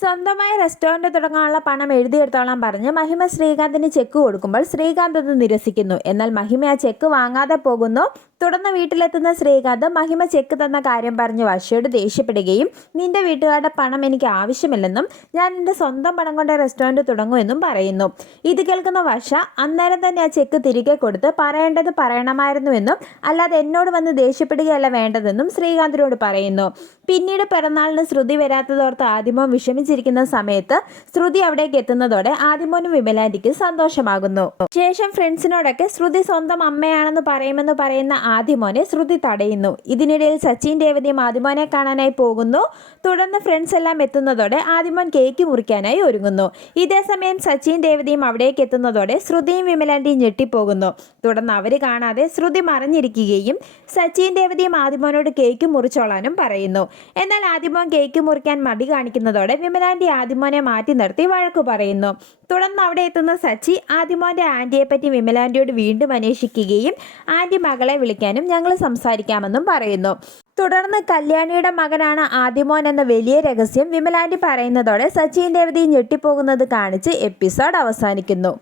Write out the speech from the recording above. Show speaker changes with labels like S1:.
S1: സ്വന്തമായി റെസ്റ്റോറന്റ് തുടങ്ങാനുള്ള പണം എഴുതിയെടുത്തോളാൻ പറഞ്ഞ് മഹിമ ശ്രീകാന്തിന് ചെക്ക് കൊടുക്കുമ്പോൾ ശ്രീകാന്ത് അത് നിരസിക്കുന്നു. എന്നാൽ മഹിമ ആ ചെക്ക് വാങ്ങാതെ പോകുന്നു. തുടർന്ന് വീട്ടിലെത്തുന്ന ശ്രീകാന്ത് മഹിമ ചെക്ക് തന്ന കാര്യം പറഞ്ഞ് വർഷയോട് ദേഷ്യപ്പെടുകയും നിന്റെ വീട്ടുകാരുടെ പണം എനിക്ക് ആവശ്യമില്ലെന്നും ഞാൻ എന്റെ സ്വന്തം പണം കൊണ്ട് റെസ്റ്റോറന്റ് തുടങ്ങുമെന്നും പറയുന്നു. ഇത് കേൾക്കുന്ന വർഷ അന്നേരം തന്നെ ആ ചെക്ക് തിരികെ കൊടുത്ത് പറയേണ്ടത് പറയണമായിരുന്നുവെന്നും അല്ലാതെ എന്നോട് വന്ന് ദേഷ്യപ്പെടുകയല്ല വേണ്ടതെന്നും ശ്രീകാന്തിനോട് പറയുന്നു. പിന്നീട് പിറന്നാളിന് ശ്രുതി വരാത്തതോർത്ത് ആദിമോൻ വിഷമിച്ചിരിക്കുന്ന സമയത്ത് ശ്രുതി അവിടേക്ക് എത്തുന്നതോടെ ആദിമോനും വിമലാന്റിക്ക് സന്തോഷമാകുന്നു. ശേഷം ഫ്രണ്ട്സിനോടൊക്കെ ശ്രുതി സ്വന്തം അമ്മയാണെന്ന് പറയുമെന്ന് പറയുന്ന ആദിമോനെ ശ്രുതി തടയുന്നു. ഇതിനിടയിൽ സച്ചിൻ രേവതിയും ആദ്യമോനെ കാണാനായി പോകുന്നു. തുടർന്ന് ഫ്രണ്ട്സ് എല്ലാം എത്തുന്നതോടെ ആദ്യമോൻ കേക്ക് മുറിക്കാനായി ഒരുങ്ങുന്നു. ഇതേസമയം സച്ചിൻ രേവതിയും അവിടേക്ക് എത്തുന്നതോടെ ശ്രുതിയും വിമലാന്റിയും ഞെട്ടിപ്പോകുന്നു. തുടർന്ന് അവർ കാണാതെ ശ്രുതി മറിഞ്ഞിരിക്കുകയും സച്ചിൻ രേവതിയും ആദിമോനോട് കേക്ക് മുറിച്ചോളാനും പറയുന്നു. എന്നാൽ ആദിമോൻ കേക്ക് മുറിക്കാൻ മടി കാണിക്കുന്നതോടെ വിമലാന്റി ആദിമോനെ മാറ്റി നിർത്തി വഴക്കു പറയുന്നു. തുടർന്ന് അവിടെ എത്തുന്ന സച്ചി ആദിമോന്റെ ആന്റിയെ പറ്റി വിമലാന്റിയോട് വീണ്ടും അന്വേഷിക്കുകയും ആന്റി മകളെ വിളിക്കാനും ഞങ്ങൾ സംസാരിക്കാമെന്നും പറയുന്നു. തുടർന്ന് കല്യാണിയുടെ മകനാണ് ആദിമോൻ എന്ന വലിയ രഹസ്യം വിമലാന്റി പറയുന്നതോടെ സച്ചിൻ രേവതി ഞെട്ടിപ്പോകുന്നത് കാണിച്ച് എപ്പിസോഡ് അവസാനിക്കുന്നു.